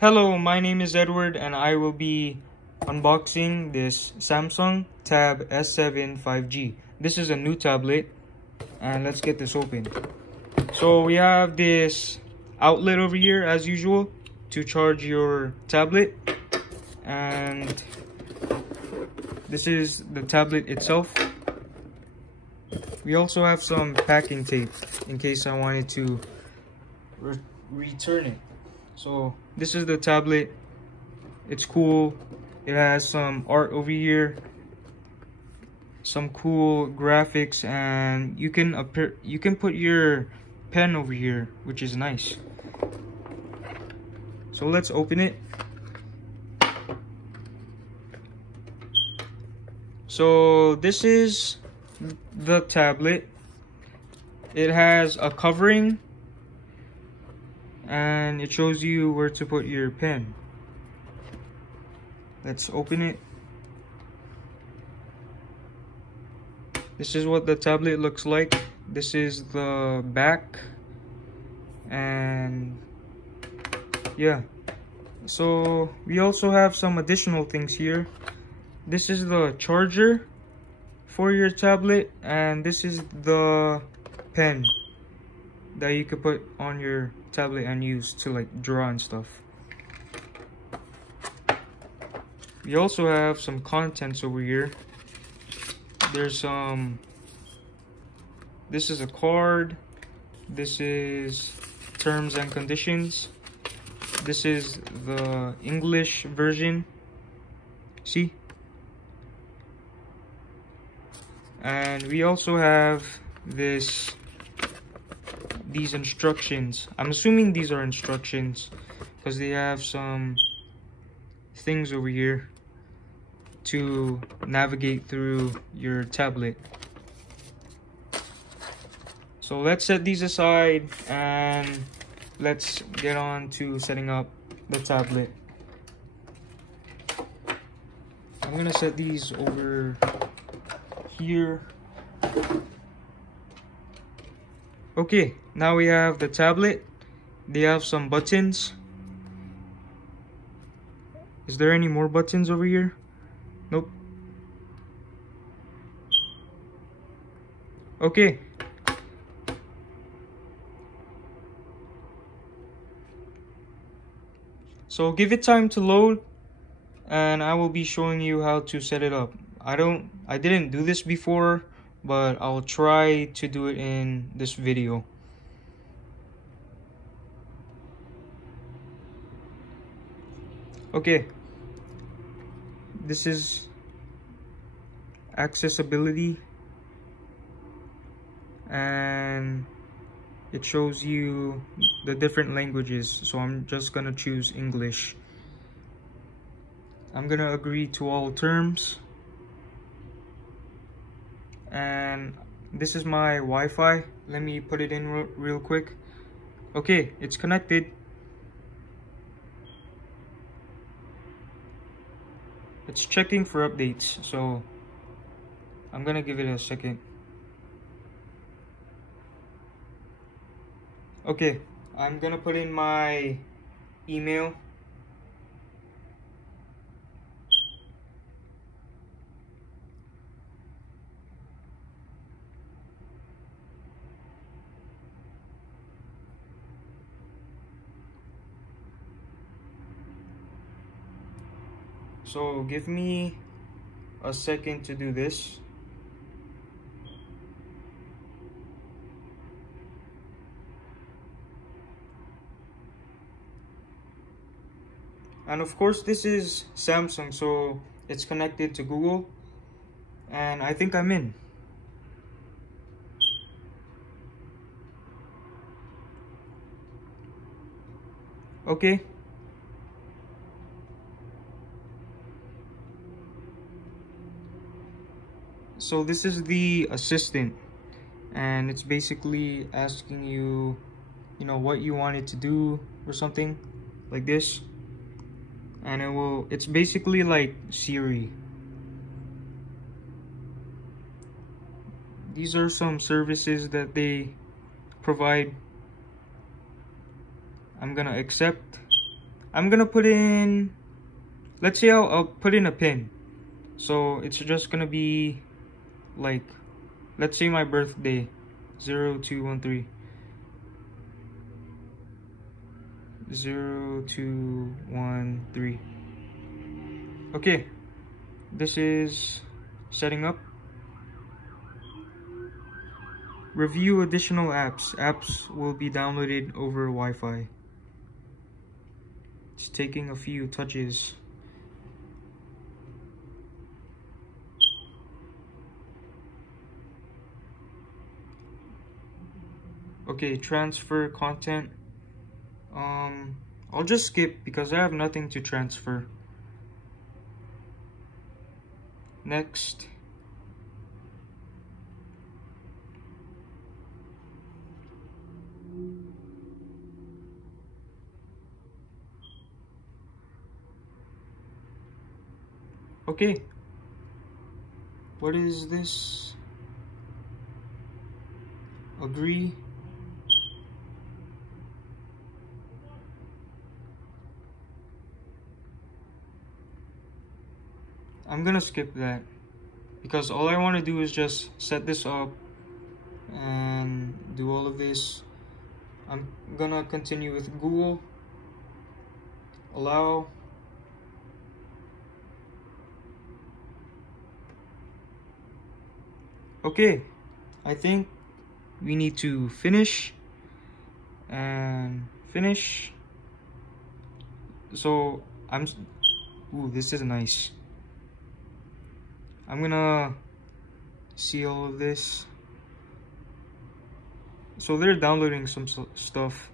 Hello, my name is Edward and I will be unboxing this Samsung Tab S7 5G. This is a new tablet and let's get this open. So we have this outlet over here as usual to charge your tablet, and this is the tablet itself. We also have some packing tape in case I wanted to return it. So this is the tablet. It's cool. It has some art over here, some cool graphics, and you can put your pen over here, which is nice. So let's open it. So this is the tablet. It has a covering and it shows you where to put your pen. Let's open it. This is what the tablet looks like. This is the back, and yeah. So we also have some additional things here. This is the charger for your tablet, and this is the pen that you could put on your tablet and use to like draw and stuff. We also have some contents over here. There's this is a card. This is terms and conditions. This is the English version. See? And we also have these instructions. I'm assuming these are instructions because they have some things over here to navigate through your tablet. So let's set these aside and let's get on to setting up the tablet. I'm gonna set these over here. Okay, now we have the tablet. They have some buttons. Is there any more buttons over here? Nope. Okay. So give it time to load and I will be showing you how to set it up. I didn't do this before, but I'll try to do it in this video. Okay. This is accessibility, and it shows you the different languages, so I'm just gonna choose English. I'm gonna agree to all terms, and this is my Wi-Fi. Let me put it in real quick. Okay, it's connected. It's checking for updates, so I'm gonna give it a second. Okay, I'm gonna put in my email. So give me a second to do this. And of course this is Samsung, so it's connected to Google, and I think I'm in. Okay. So this is the assistant, and it's basically asking you, what you want it to do or something like this. And it's basically like Siri. These are some services that they provide. I'm gonna accept, I'm gonna put in, let's say I'll put in a pin. So it's just gonna be like, let's say my birthday, 0213. 0213. Okay, this is setting up. Review additional apps. Apps will be downloaded over Wi-Fi. It's taking a few touches. Okay, transfer content. I'll just skip because I have nothing to transfer. Next. Okay. What is this? Agree. I'm gonna skip that because all I want to do is just set this up and do all of this. I'm gonna continue with Google. Allow. Okay, I think we need to finish and finish. So ooh, this is nice. I'm gonna see all of this. So they're downloading some stuff.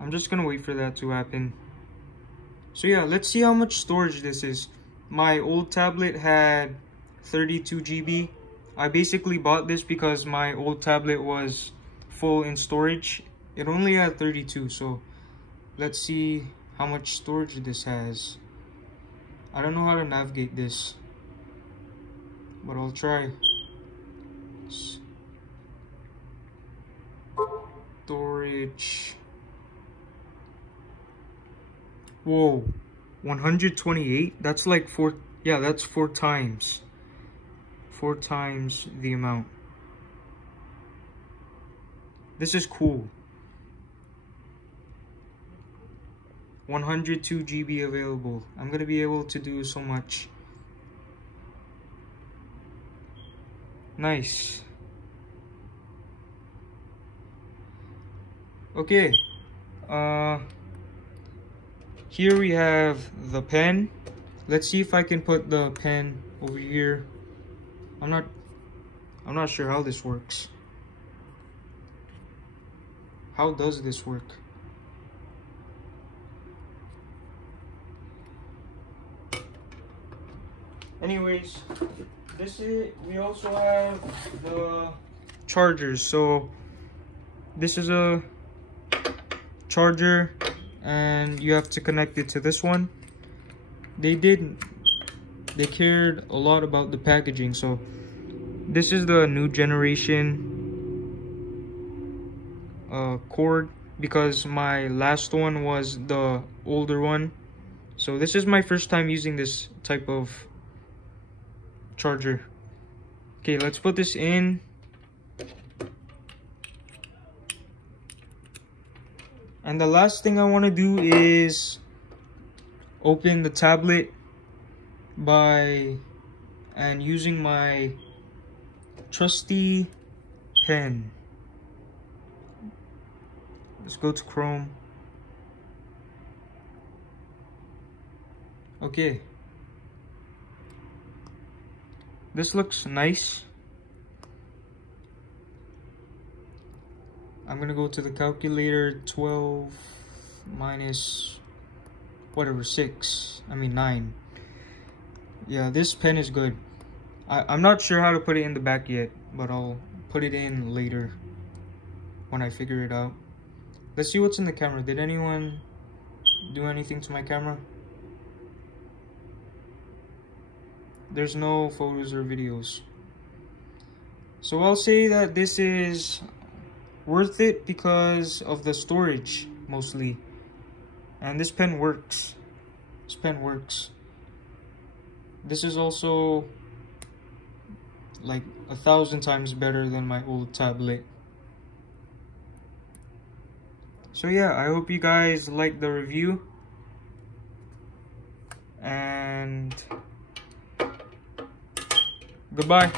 I'm just gonna wait for that to happen. So yeah, let's see how much storage this is. My old tablet had 32 GB. I basically bought this because my old tablet was full in storage. It only had 32, so let's see how much storage this has. I don't know how to navigate this, but I'll try. Storage. Whoa, 128? That's like four, yeah, that's 4 times. 4 times the amount. This is cool. 102 GB available. I'm gonna be able to do so much. Nice. Okay. Here we have the pen. Let's see if I can put the pen over here. I'm not sure how this works. How does this work? Anyways, we also have the chargers. So this is a charger and you have to connect it to this one. They cared a lot about the packaging. So this is the new generation cord, because my last one was the older one. So this is my first time using this type of charger. Okay, let's put this in. And the last thing I want to do is open the tablet using my trusty pen. Let's go to Chrome. Okay. This looks nice. I'm gonna go to the calculator. 12 minus whatever 9. Yeah, this pen is good. I'm not sure how to put it in the back yet, but I'll put it in later when I figure it out. Let's see what's in the camera. Did anyone do anything to my camera? There's no photos or videos. So I'll say that this is worth it because of the storage, mostly. And this pen works. This pen works. This is also like 1,000 times better than my old tablet. So yeah, I hope you guys liked the review, and goodbye.